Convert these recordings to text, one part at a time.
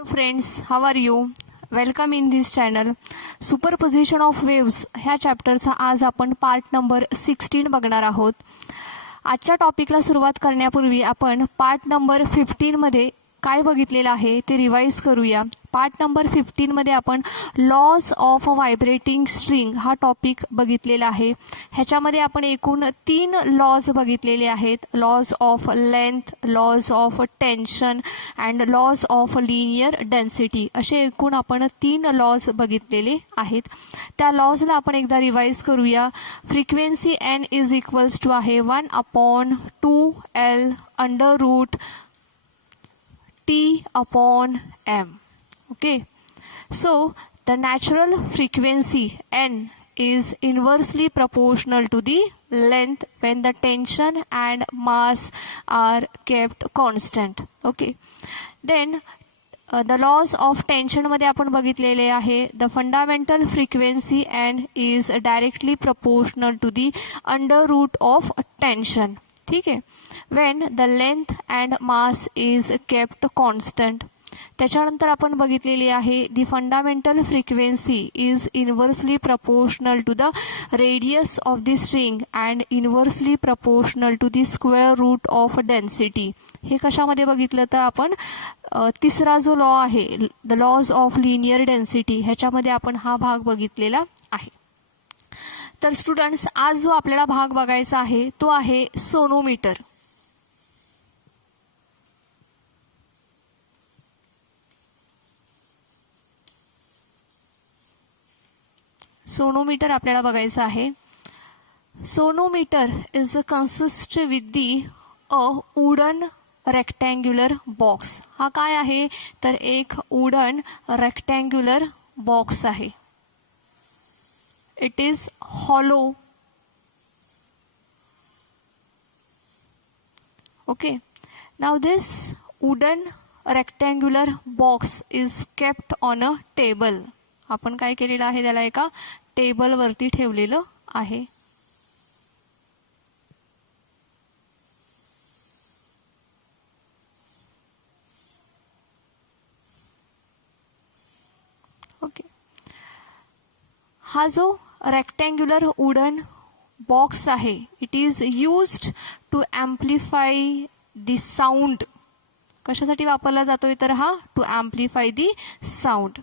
Hello friends, how are you? Welcome in this channel. Superposition of waves ह्या चॅप्टरचा आज आपण part number 16 बघणार आहोत. आजच्या टॉपिकला सुरुवात करण्यापूर्वी आपण पार्ट नंबर 15 मध्ये काय बघितलेलं आहे ते रिवाइज करूया. पार्ट नंबर 15 मध्ये आपण लॉज ऑफ व्हायब्रेटिंग स्ट्रिंग हा टॉपिक बघितलेला आहे. ह्याच्यामध्ये आपण एकूण 3 लॉज बघितलेले आहेत. Laws of length, laws of tension and laws of linear density असे एकूण आपण 3 लॉज बघितलेले आहेत. त्या लॉजला आपण एकदा रिवाइज करूया. Frequency n is equals to आहे 1/2L under root T/m. Okay, so the natural frequency n is inversely proportional to the length when the tension and mass are kept constant. Okay, then the laws of tension मध्ये आपण बघितलेले आहे. The fundamental frequency n is directly proportional to the under root of tension. ठीक आहे, when the length and mass is kept constant. त्याच्यानंतर आपण बघितलेली आहे the fundamental frequency is inversely proportional to the radius of the string and inversely proportional to the square root of density. हे कशामध्ये बघितलं तर आपण तिसरा जो लॉ आहे the laws of linear density ह्याच्यामध्ये आपण हा भाग बघितलेला आहे. तर स्टुडंट्स, आज जो आपल्याला भाग बघायचा आहे तो आहे सोनोमीटर. सोनोमीटर आपल्याला बघायचं आहे. Sonometer is consist with the a wooden rectangular box. हा काय आहे तर एक वुडन रेक्टँग्युलर बॉक्स आहे. It is hollow. Okay, now this wooden rectangular box is kept on a table. आपण काय केलेलं आहे त्याला एका टेबल वरती ठेवलेलं आहे. ओके, हा जो रेक्टँग्युलर वुडन बॉक्स आहे it is used to amplify the sound. कशासाठी वापरला जातोय तर हा टू ॲम्प्लिफाय दी साऊंड.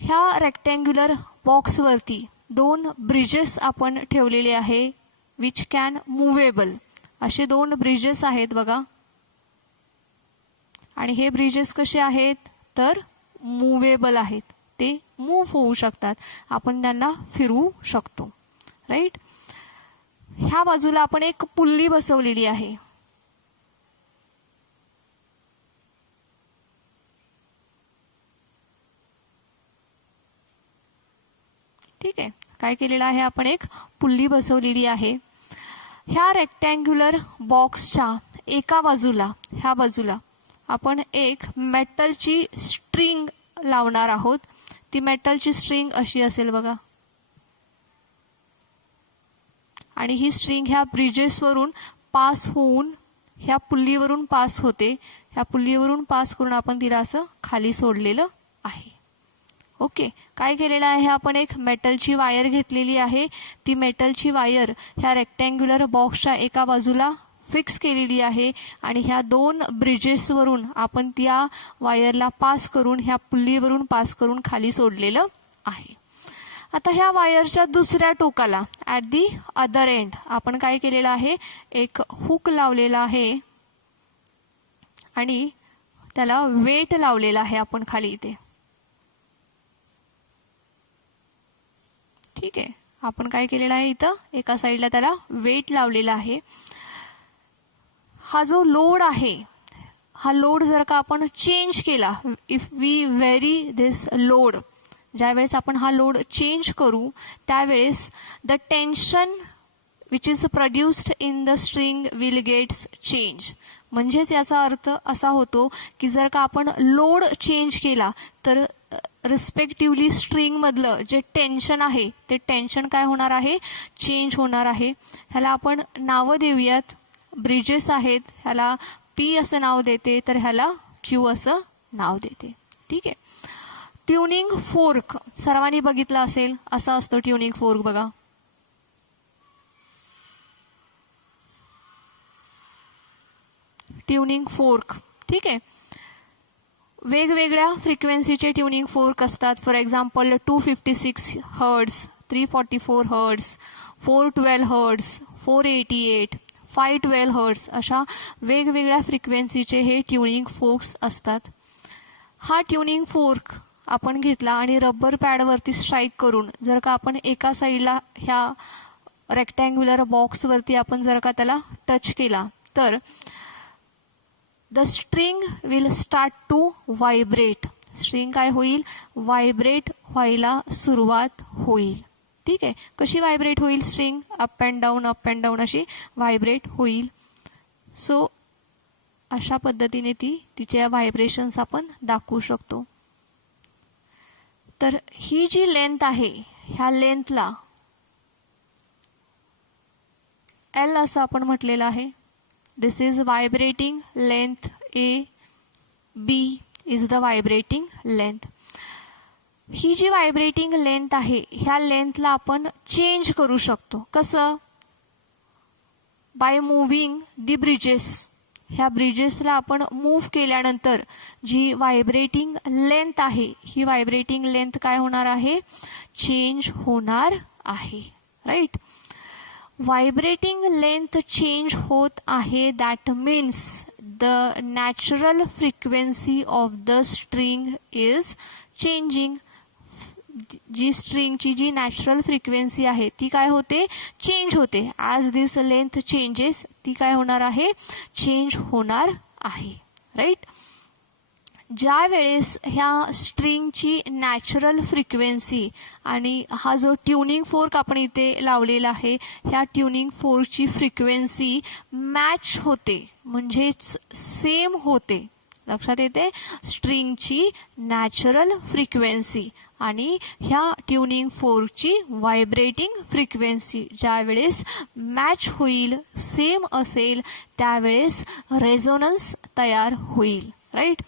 ह्या रेक्टँग्युलर बॉक्सवरती 2 ब्रिजेस आपण ठेवलेले आहे विच कॅन मुव्हेबल. असे 2 ब्रिजेस आहेत बघा, आणि हे ब्रिजेस कसे आहेत तर मुव्हेबल आहेत. ते मूव्ह होऊ शकतात, आपण त्यांना फिरवू शकतो. राईट, ह्या बाजूला आपण एक पुल्ली बसवलेली आहे. ठीक आहे, काय केलेलं आहे आपण एक पुल्ली बसवलेली आहे. ह्या रेक्टँग्युलर बॉक्सच्या एका बाजूला ह्या बाजूला आपण एक मेटलची स्ट्रिंग लावणार आहोत. ती मेटलची स्ट्रिंग अशी असेल बघा, आणि ही स्ट्रिंग ह्या ब्रिजेसवरून पास होऊन ह्या पुल्लीवरून पास होते. ह्या पुल्लीवरून पास करून आपण तिला असं खाली सोडलेलं आहे. ओके, काय केलेलं आहे आपण एक मेटलची वायर घेतलेली आहे. ती मेटलची वायर ह्या रेक्टँग्युलर बॉक्सच्या एका बाजूला फिक्स केलेली आहे, आणि ह्या 2 ब्रिजेसवरून आपण त्या वायरला पास करून ह्या पुल्लीवरून पास करून खाली सोडलेलं आहे. आता ह्या वायरच्या दुसऱ्या टोकाला ॲट दी अदर एंड आपण काय केलेलं आहे एक हुक लावलेला आहे, आणि त्याला वेट लावलेला आहे आपण खाली इथे. ठीक आहे, आपण काय केलेलं आहे इथं एका साईडला त्याला वेट लावलेला आहे. हा जो लोड आहे हा लोड जर का आपण चेंज केला, if we vary this load, ज्यावेळेस आपण हा लोड चेंज करू त्यावेळेस the tension which is produced in the string will gets change. म्हणजेच याचा अर्थ असा होतो की जर का आपण लोड चेंज केला तर रिस्पेक्टिव्हली स्ट्रिंग मधलं जे टेन्शन आहे ते टेन्शन काय होणार आहे चेंज होणार आहे. ह्याला आपण नावं देऊयात. ब्रिजेस आहेत, ह्याला पी असं नाव देते, तर ह्याला क्यू असं नाव देते. ठीक आहे. ट्युनिंग फोर्क सर्वांनी बघितला असेल, असा असतो ट्युनिंग फोर्क बघा. Tuning fork. ठीक आहे. वेगवेगळ्या फ्रिक्वेन्सीचे ट्युनिंग फोर्क असतात. For example 256 hertz, 344 hertz, 412 hertz, 488, 512 hertz अशा वेगवेगळ्या फ्रिक्वेन्सीचे हे ट्युनिंग फोर्क्स असतात. हा ट्युनिंग फोर्क आपण घेतला आणि रबर पॅडवरती स्ट्राईक करून जर का आपण एका साईडला ह्या रेक्टँग्युलर बॉक्सवरती आपण जर का त्याला टच केला तर the string will start to vibrate. String काय होईल? व्हायब्रेट व्हायला सुरुवात होईल. ठीक आहे. कशी व्हायब्रेट होईल? स्ट्रिंग अप अँड डाऊन अशी व्हायब्रेट होईल. सो अशा पद्धतीने तिचे व्हायब्रेशन्स आपण दाखवू शकतो. तर ही जी लेंथ आहे ह्या लेंथला एल असं आपण म्हटलेलं आहे. This is vibrating length A, B is the vibrating length. ही जी व्हायब्रेटिंग लेंथ आहे ह्या लेंथला आपण चेंज करू शकतो. कसं? By moving the bridges. ह्या ब्रिजेसला आपण मूव्ह केल्यानंतर जी व्हायब्रेटिंग लेंथ आहे ही व्हायब्रेटिंग लेंथ काय होणार आहे? चेंज होणार आहे. राईट. व्हायब्रेटिंग लेंथ चेंज होत आहे. That means the natural frequency of the string is changing. जी स्ट्रिंगची जी नॅचरल फ्रिक्वेन्सी आहे ती काय होते? चेंज होते. ॲज दिस लेंथ चेंजेस ती काय होणार आहे? चेंज होणार आहे. राईट. ज्या वेळेस ह्या स्ट्रिंगची नॅचरल फ्रिक्वेन्सी आणि हा जो ट्युनिंग फोर्क आपण इथे लावलेला आहे ह्या ट्युनिंग फोर्कची फ्रिक्वेन्सी मॅच होते म्हणजेच सेम होते. लक्षात येते? स्ट्रिंगची नॅचरल फ्रिक्वेन्सी आणि ह्या ट्युनिंग फोर्कची व्हायब्रेटिंग फ्रिक्वेन्सी ज्या वेळेस मॅच होईल, सेम असेल, त्यावेळेस रेझोनन्स तयार होईल. Right.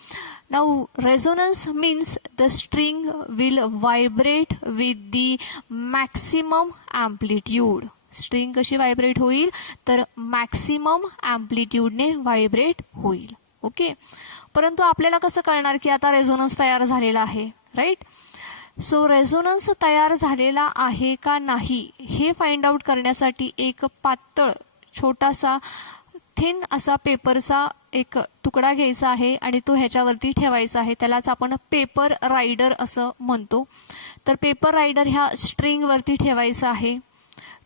Now resonance means the string will vibrate with the maximum amplitude. String कशी व्हायब्रेट होईल? तर मॅक्सिमम अँप्लिट्यूडने व्हायब्रेट होईल. ओके. परंतु आपल्याला कसं कळणार की आता रेझोनन्स तयार झालेला आहे? राईट. सो रेझोनन्स तयार झालेला आहे का नाही हे फाइंड आउट करण्यासाठी एक पातळ छोटासा थिन असा पेपरचा एक तुकडा घ्यायचा आहे आणि तो ह्याच्यावरती ठेवायचा आहे. त्यालाच आपण पेपर रायडर असं म्हणतो. तर पेपर रायडर ह्या स्ट्रिंगवरती ठेवायचा आहे.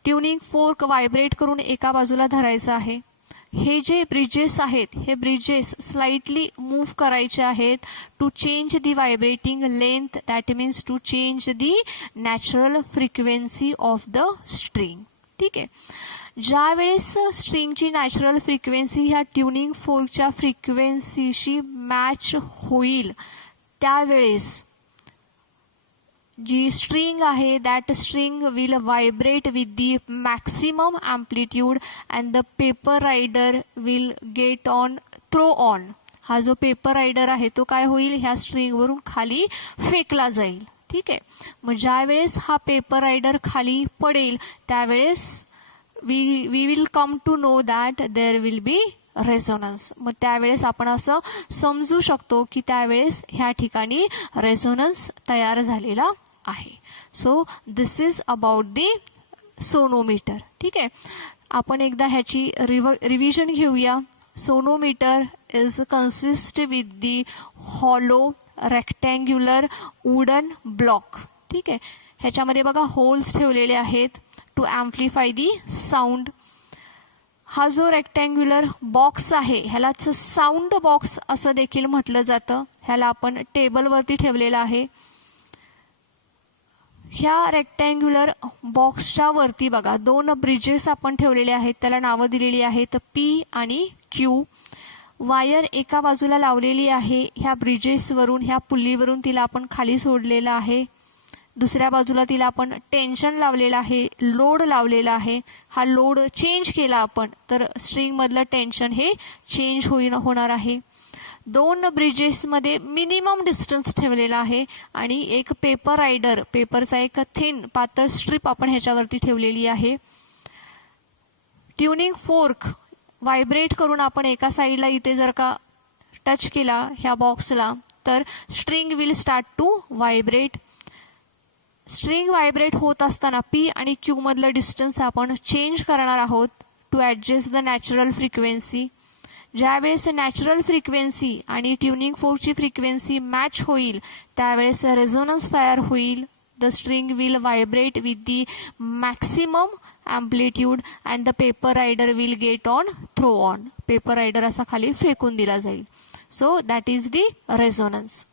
ट्युनिंग फोर्क व्हायब्रेट करून एका बाजूला धरायचं आहे. हे जे ब्रिजेस आहेत हे ब्रिजेस स्लाइटली मूव्ह करायचे आहेत to change the vibrating length. That means to change the natural frequency of the string. ठीक आहे. ज्या वेळेस स्ट्रिंगची नॅचरल फ्रिक्वेन्सी ह्या ट्युनिंग फोर्कच्या फ्रिक्वेन्सीशी मॅच होईल त्यावेळेस जी स्ट्रिंग आहे that string will vibrate with the maximum amplitude and the paper rider will get on throw on. हा जो पेपर रायडर आहे तो काय होईल? ह्या स्ट्रिंगवरून खाली फेकला जाईल. ठीक आहे. मग ज्या वेळेस हा पेपर रायडर खाली पडेल त्यावेळेस we will come to know that there will be resonance. मग त्यावेळेस आपण असं समजू शकतो की त्यावेळेस ह्या ठिकाणी रेझोनन्स तयार झालेला आहे. So this is about the sonometer. ठीक आहे. आपण एकदा ह्याची रिव्हिजन घेऊया. Sonometer is consist with the hollow rectangular wooden block. ठीक आहे. ह्याच्यामध्ये बघा होल्स ठेवलेले आहेत टू ॲम्प्लिफाय दी साऊंड. हा जो रेक्टँग्युलर बॉक्स आहे ह्यालाच साऊंड बॉक्स असं देखील म्हटलं जातं. ह्याला आपण टेबलवरती ठेवलेला आहे. ह्या रेक्टँग्युलर बॉक्सच्या वरती बघा दोन ब्रिजेस आपण ठेवलेले आहेत. त्याला नावं दिलेली आहेत पी आणि क्यू. वायर एका बाजूला लावलेली आहे. ह्या ब्रिजेसवरून ह्या पुल्लीवरून तिला आपण खाली सोडलेलं आहे. दुसऱ्या बाजूला तिला आपण टेन्शन लावलेलं आहे, लोड लावलेला आहे. हा लोड चेंज केला आपण तर स्ट्रिंग मधलं टेन्शन हे चेंज होणार आहे. 2 ब्रिजेसमध्ये मिनिमम डिस्टन्स ठेवलेला आहे आणि एक पेपर रायडर, पेपरचा एक थिन पातळ स्ट्रीप आपण ह्याच्यावरती ठेवलेली आहे. ट्युनिंग फोर्क व्हायब्रेट करून आपण एका साईडला इथे जर का टच केला ह्या बॉक्सला तर string will start to vibrate. String vibrate होत असताना पी आणि क्यू मधलं डिस्टन्स आपण चेंज करणार आहोत to adjust the natural frequency. ज्यावेळेस नॅचरल फ्रिक्वेन्सी आणि ट्युनिंग फोर्कची फ्रिक्वेन्सी मॅच होईल त्यावेळेस रेझोनन्स फायर होईल. The string will vibrate with the maximum amplitude and the paper rider will get on throw on. Paper rider असा खाली फेकून दिला जाईल. So that is the resonance.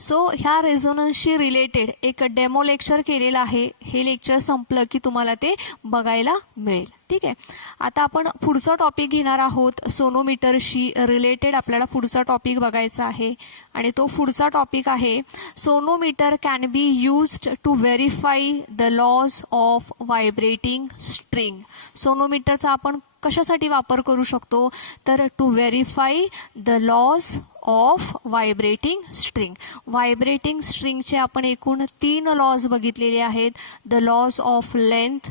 So ह्या रेझोनन्सशी रिलेटेड एक डेमो लेक्चर केलेलं आहे. हे लेक्चर संपलं की तुम्हाला ते बघायला मिळेल. ठीक आहे. आता आपण पुढचा टॉपिक घेणार आहोत. सोनोमीटरशी रिलेटेड आपल्याला पुढचा टॉपिक बघायचा आहे आणि तो पुढचा टॉपिक आहे sonometer can be used to verify the laws of vibrating string. सोनोमीटरचा आपण कशासाठी वापर करू शकतो तर to verify the laws of vibrating string. Vibrating स्ट्रिंगचे आपण एकूण 3 लॉज बघितलेले आहेत. The laws of length,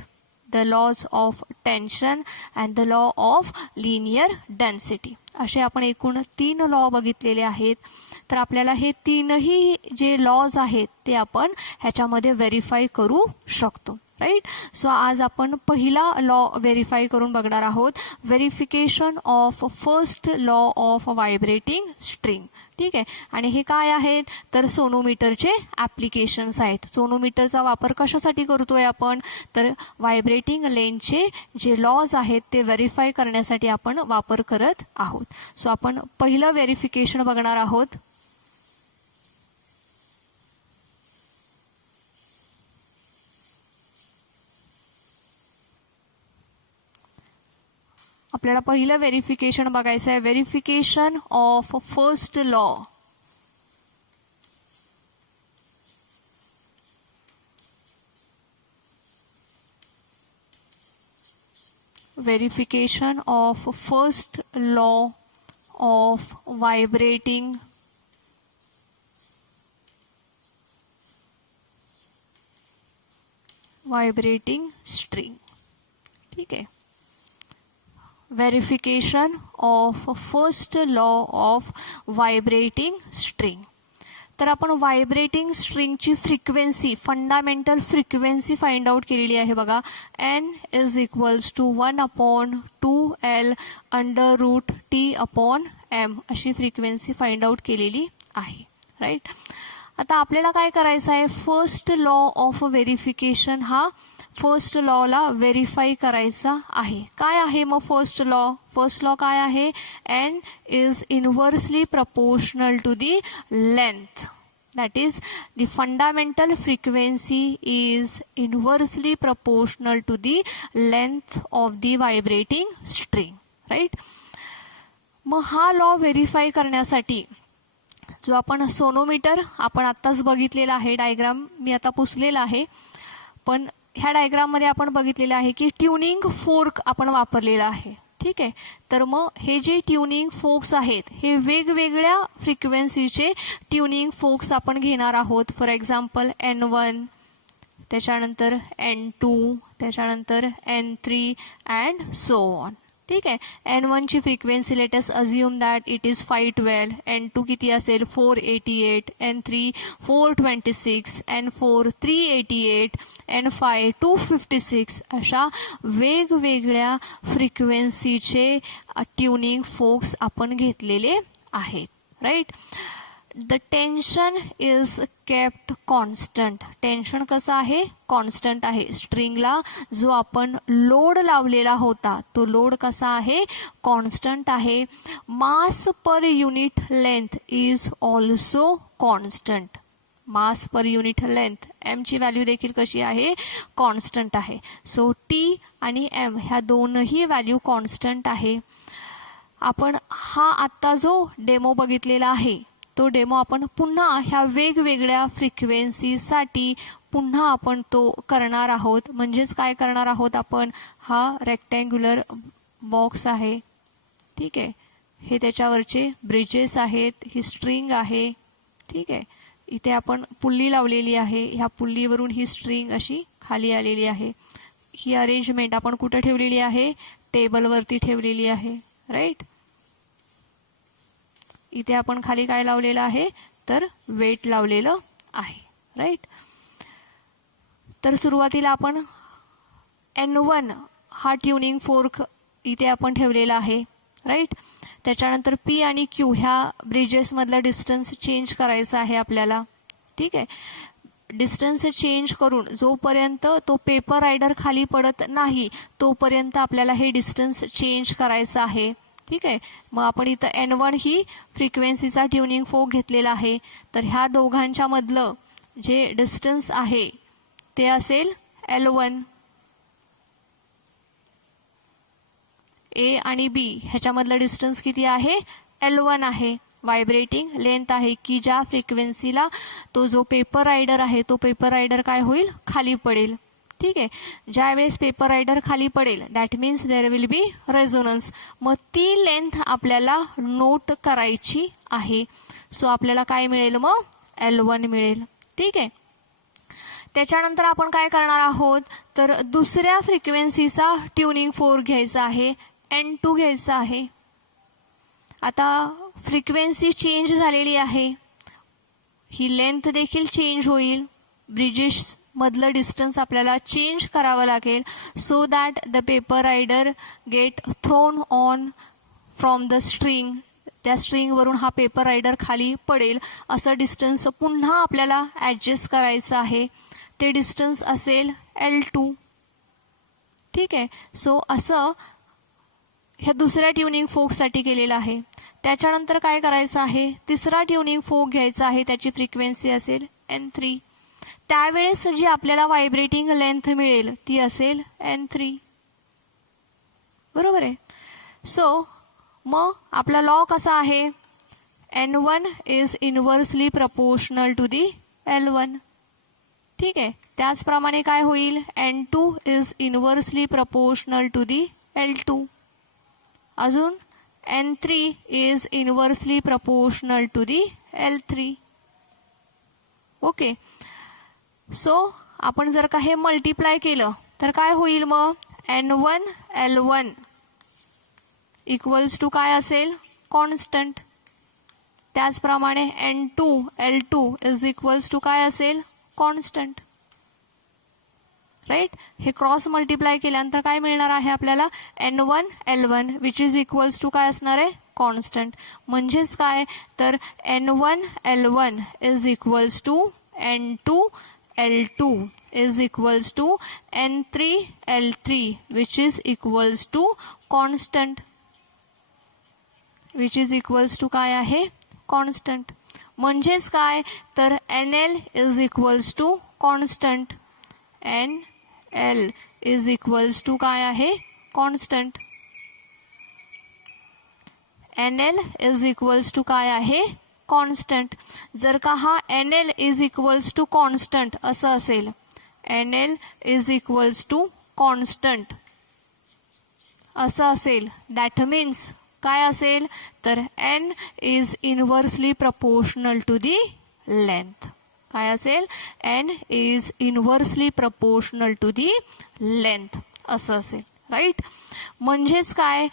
the laws of tension and the law of linear density असे आपण एकूण 3 लॉ बघितलेले आहेत. तर आपल्याला हे 3ही जे लॉज आहेत ते आपण ह्याच्यामध्ये व्हेरीफाय करू शकतो. राईट. सो आज आपण पहिला लॉ व्हेरीफाय करून बघणार आहोत. Verification of first law of vibrating string. ठीक आहे. आणि हे काय आहेत तर सोनोमीटरचे ॲप्लिकेशन्स आहेत. सोनोमीटरचा वापर कशासाठी करतोय आपण तर व्हायब्रेटिंग लेंथचे जे लॉज आहेत ते व्हेरीफाय करण्यासाठी आपण वापर करत आहोत. सो आपण पहिलं व्हेरिफिकेशन बघणार आहोत. आपल्याला पहिलं व्हेरिफिकेशन बघायचं आहे. Verification of first law. Verification of first law of vibrating string. ठीक आहे. Verification of first law of vibrating string. तर आपण व्हायब्रेटिंग स्ट्रिंगची frequency, fundamental frequency find out केलेली आहे बघा. n is equals to 1/2L √T/m अशी फ्रिक्वेन्सी फाइंड आउट केलेली आहे. राईट. आता आपल्याला काय करायचं आहे फर्स्ट लॉ ऑफ व्हेरिफिकेशन हा फर्स्ट लॉला व्हेरीफाय करायचा आहे. काय आहे मग फर्स्ट लॉ? फर्स्ट लॉ काय आहे n is inversely proportional to the length. That is the fundamental frequency is inversely proportional to the length of the vibrating string. Right? मग हा लॉ व्हेरीफाय करण्यासाठी जो आपण सोनोमीटर आपण आत्ताच बघितलेला आहे, डायग्राम मी आता पुसलेला आहे, पण ह्या डायग्राम मध्ये आपण बघितलेलं आहे की ट्युनिंग फोर्क आपण वापरलेला आहे. ठीक आहे. तर मग हे जे ट्युनिंग फोर्क्स आहेत हे वेगवेगळ्या फ्रिक्वेन्सीचे ट्युनिंग फोर्क्स आपण घेणार आहोत. फॉर एक्झाम्पल N1, त्याच्यानंतर N2, त्याच्यानंतर N3 अँड सो ऑन. ठीक आहे. N1 ची frequency let us assume that it is 512. N2 किती असेल 488, N3 426, N4 388, N5 256 अशा वेगवेगळ्या फ्रिक्वेन्सीचे ट्युनिंग फोर्क्स आपण घेतलेले आहेत. Right. The tension is kept constant. Tension कसं आहे कॉन्स्टंट आहे. स्ट्रिंगला जो आपण लोड लावलेला होता तो लोड कसा आहे कॉन्स्टंट आहे. Mass per unit length is also constant. Mass per unit length m ची व्हॅल्यू देखील कशी आहे कॉन्स्टंट आहे. सो t आणि m ह्या दोनही व्हॅल्यू कॉन्स्टंट आहे. आपण हा आत्ता जो डेमो बघितलेला आहे तो डेमो आपण पुन्हा ह्या वेगवेगळ्या फ्रिक्वेन्सीसाठी पुन्हा आपण तो करणार आहोत. म्हणजेच काय करणार आहोत आपण, हा रेक्टँग्युलर बॉक्स आहे. ठीक आहे. हे त्याच्यावरचे ब्रिजेस आहेत, ही स्ट्रिंग आहे. ठीक आहे, इथे आपण पुल्ली लावलेली आहे, ह्या पुल्लीवरून ही स्ट्रिंग अशी खाली आलेली आहे. ही अरेंजमेंट आपण कुठे ठेवलेली आहे, टेबलवरती ठेवलेली आहे. राईट, इथे आपण खाली काय लावलेलं आहे, तर वेट लावलेलं आहे. राईट, तर सुरुवातीला आपण N1 हा ट्युनिंग फोर्क इथे आपण ठेवलेला आहे. राईट, त्याच्यानंतर P आणि Q ह्या ब्रिजेसमधला डिस्टन्स चेंज करायचा आहे आपल्याला. ठीक आहे, डिस्टन्स चेंज करून जोपर्यंत तो पेपर रायडर खाली पडत नाही तोपर्यंत आपल्याला हे डिस्टन्स चेंज करायचं आहे. ठीक आहे, मग आपण इथं N1 ही फ्रिक्वेन्सीचा ट्युनिंग फोर्क घेतलेला आहे. तर ह्या दोघांच्या मधलं जे डिस्टन्स आहे ते असेल L1. A आणि B ह्याच्यामधलं डिस्टन्स किती आहे, L1 आहे. व्हायब्रेटिंग लेंथ आहे की ज्या फ्रिक्वेन्सीला तो जो पेपर रायडर आहे तो पेपर रायडर काय होईल, खाली पडेल. ठीक आहे, ज्या वेळेस पेपर रायडर खाली पडेल that means there will be resonance. मग ती लेंथ आपल्याला नोट करायची आहे. सो आपल्याला काय मिळेल, मग L1 मिळेल. ठीक आहे, त्याच्यानंतर आपण काय करणार आहोत, तर दुसऱ्या फ्रिक्वेन्सीचा ट्युनिंग फोर्क घ्यायचा आहे, N2 घ्यायचा आहे. आता फ्रिक्वेन्सी चेंज झालेली आहे, ही लेंथ देखील चेंज होईल. ब्रिजेस मधलं डिस्टन्स आपल्याला चेंज करावं लागेल so that the paper rider get thrown on from the string. त्या स्ट्रिंगवरून हा पेपर रायडर खाली पडेल असं डिस्टन्स पुन्हा आपल्याला ॲडजस्ट करायचं आहे. ते डिस्टन्स असेल L2. ठीक आहे, सो असं ह्या दुसऱ्या ट्युनिंग फोर्कसाठी केलेलं आहे. त्याच्यानंतर काय करायचं आहे, तिसरा ट्युनिंग फोर्क घ्यायचा आहे, त्याची फ्रिक्वेन्सी असेल N3. त्यावेळेस जी आपल्याला व्हायब्रेटिंग लेंथ मिळेल ती असेल N3. बरोबर आहे. सो मग आपला लॉ कसा आहे, N1 is inversely proportional to the L1. ठीक आहे, त्याचप्रमाणे काय होईल, N2 is inversely proportional to the L2. अजून N3 is inversely proportional to the L3. Okay, so आपण जर का हे मल्टिप्लाय केलं तर काय होईल, मग N1 L1 इक्वल्स टू काय असेल, कॉन्स्टंट. त्याचप्रमाणे N2 L2 is equals to काय असेल, कॉन्स्टंट. राईट, हे क्रॉस मल्टिप्लाय केल्यानंतर काय मिळणार आहे आपल्याला, N1 L1 which is equals to काय असणार आहे, कॉन्स्टंट. म्हणजेच काय, तर N1 L1 is equals to N2 L2 is equals to N3 L3 which is equals to constant. Which is equals to काय आहे, कॉन्स्टंट. म्हणजेच काय, तर NL is equals to constant. NL is equals to काय आहे, constant. NL is equals to काय आहे, constant. जर का हा NL is equals to constant असं असेल, NL is equals to constant असं असेल, दॅट मीन्स काय असेल, तर N is inversely proportional to the length. काय असेल, N is inversely proportional to the length असं असेल. राईट, म्हणजेच काय,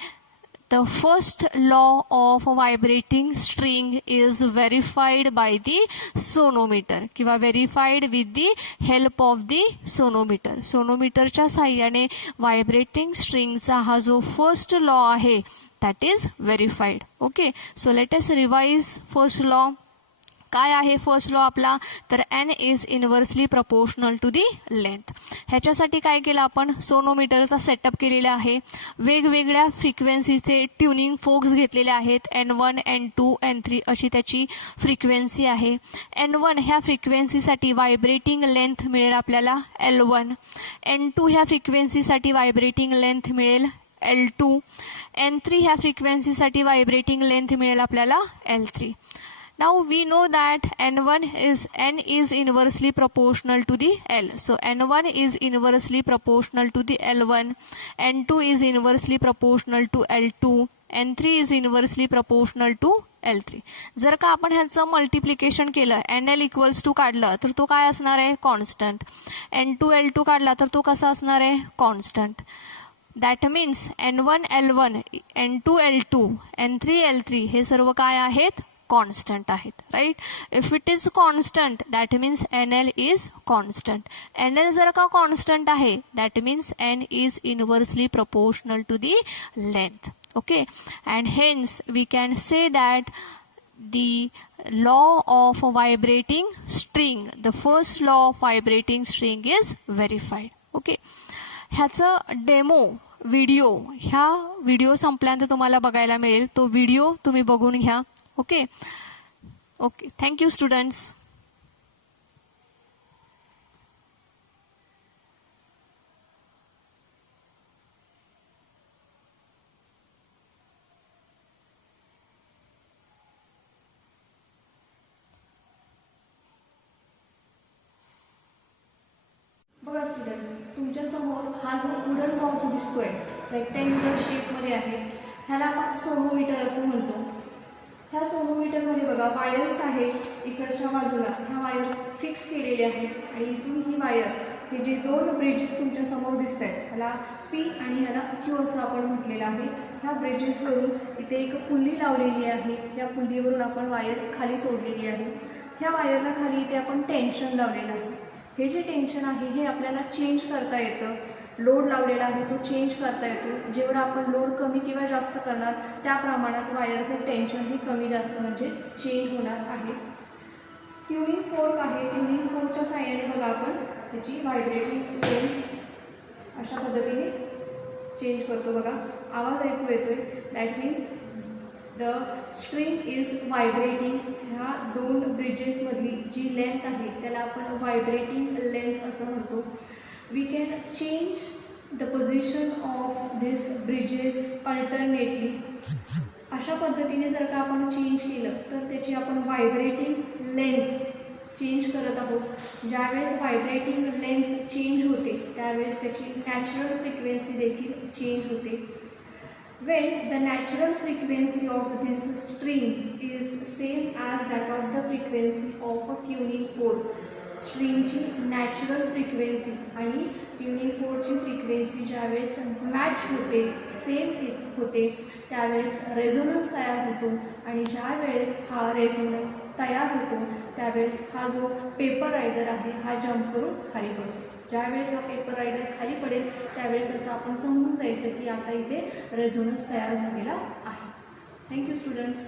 the first law of vibrating string is verified by the sonometer किंवा verified with the help of the sonometer. सोनोमीटरच्या साहाय्याने vibrating स्ट्रिंगचा हा जो फर्स्ट लॉ आहे that is verified. Okay, so let us revise first law. काय आहे first law आपला, तर N is inversely proportional to the length. ह्याच्यासाठी काय केलं आपण, सोनोमीटरचा सेटअप केलेला आहे. वेगवेगळ्या फ्रिक्वेन्सीचे ट्युनिंग फोर्क्स घेतलेले आहेत. N1 N2 N3 अशी त्याची फ्रिक्वेन्सी आहे. N1 ह्या फ्रिक्वेन्सीसाठी व्हायब्रेटिंग लेंथ मिळेल आपल्याला L1. N2 ह्या फ्रिक्वेन्सीसाठी व्हायब्रेटिंग लेंथ मिळेल L2. N3 ह्या फ्रिक्वेन्सीसाठी व्हायब्रेटिंग लेंथ मिळेल आपल्याला L3. Now we know that n is inversely proportional to the L. So n1 is inversely proportional to the L1, n2 is inversely proportional to L2, n3 is inversely proportional to L3. जर का आपण ह्याचं multiplication केलं, NL equals to काढलं तर तो काय असणार आहे, कॉन्स्टंट. N2 L2 काढला तर तो कसा असणार आहे, constant. That means n1 L1, n2 L2, n3 L3 हे सर्व काय आहेत, कॉन्स्टंट आहेत. Right. If it is constant that means NL is constant. NL जर का कॉन्स्टंट आहे that means N is inversely proportional to the length. Okay, and hence we can say that the law of vibrating string, the first law of vibrating string is verified. Okay, ह्याचं demo video ह्या video संपल्यानंतर तुम्हाला बघायला मिळेल. तो video तुम्ही बघून घ्या. Okay okay, thank you students. बघा स्टुडंट्स, तुमच्यासमोर हा जो वुडन बॉक्स दिसतोय रेक्टँग्युलर शेपमध्ये आहे, ह्याला आपण सोनोमीटर असं म्हणतो. ह्या सोनोमीटरमध्ये बघा वायर्स आहेत इकडच्या बाजूला, ह्या वायर्स फिक्स केलेले आहेत आणि इथून ही वायर, हे जे दोन ब्रिजेस तुमच्यासमोर दिसत आहेत ह्याला P आणि ह्याला Q असं आपण म्हटलेलं आहे. ह्या ब्रिजेसवरून इथे एक पुल्ली लावलेली आहे, या पुल्लीवरून आपण वायर खाली सोडलेली आहे. ह्या वायरला खाली इथे आपण टेन्शन लावलेलं आहे. हे जे टेन्शन आहे हे आपल्याला चेंज करता येतं. लोड लावलेला आहे तो चेंज करता येतो. जेवढा आपण लोड कमी किंवा जास्त करणार त्या प्रमाणात वायरचं टेन्शन हे कमी जास्त म्हणजेच चेंज होणार आहे. ट्युनिंग फोर्क आहे. ट्युनिंग फोर्कच्या साहाय्याने बघा आपण त्याची व्हायब्रेटिंग लेंथ अशा पद्धतीने चेंज करतो. बघा आवाज ऐकू येतोय, that means the string is vibrating. ह्या दोन ब्रिजेसमधली जी लेंथ आहे त्याला आपण व्हायब्रेटिंग लेंथ असं म्हणतो. We can change the position of this bridges alternately. अशा पद्धतीने जर का आपण चेंज केलं तर त्याची आपण व्हायब्रेटिंग लेंथ चेंज करत आहोत. ज्यावेळेस व्हायब्रेटिंग लेंथ चेंज होते त्यावेळेस त्याची नॅचरल फ्रिक्वेन्सी देखील चेंज होते. When the natural frequency of this string is same as that of the frequency of a tuning fork. स्ट्रिंगची नॅचरल फ्रिक्वेन्सी आणि ट्युनिंग फोर्कची फ्रिक्वेन्सी ज्यावेळेस मॅच होते, सेम होते, त्यावेळेस रेझोनन्स तयार होतो. आणि ज्या वेळेस हा रेझोनन्स तयार होतो त्यावेळेस हा जो पेपर रायडर आहे हा जंप करून खाली पडतो. ज्यावेळेस हा पेपर रायडर खाली पडेल त्यावेळेस असं आपण समजून जायचं की आता इथे रेझोनन्स तयार झालेला आहे. Thank you students.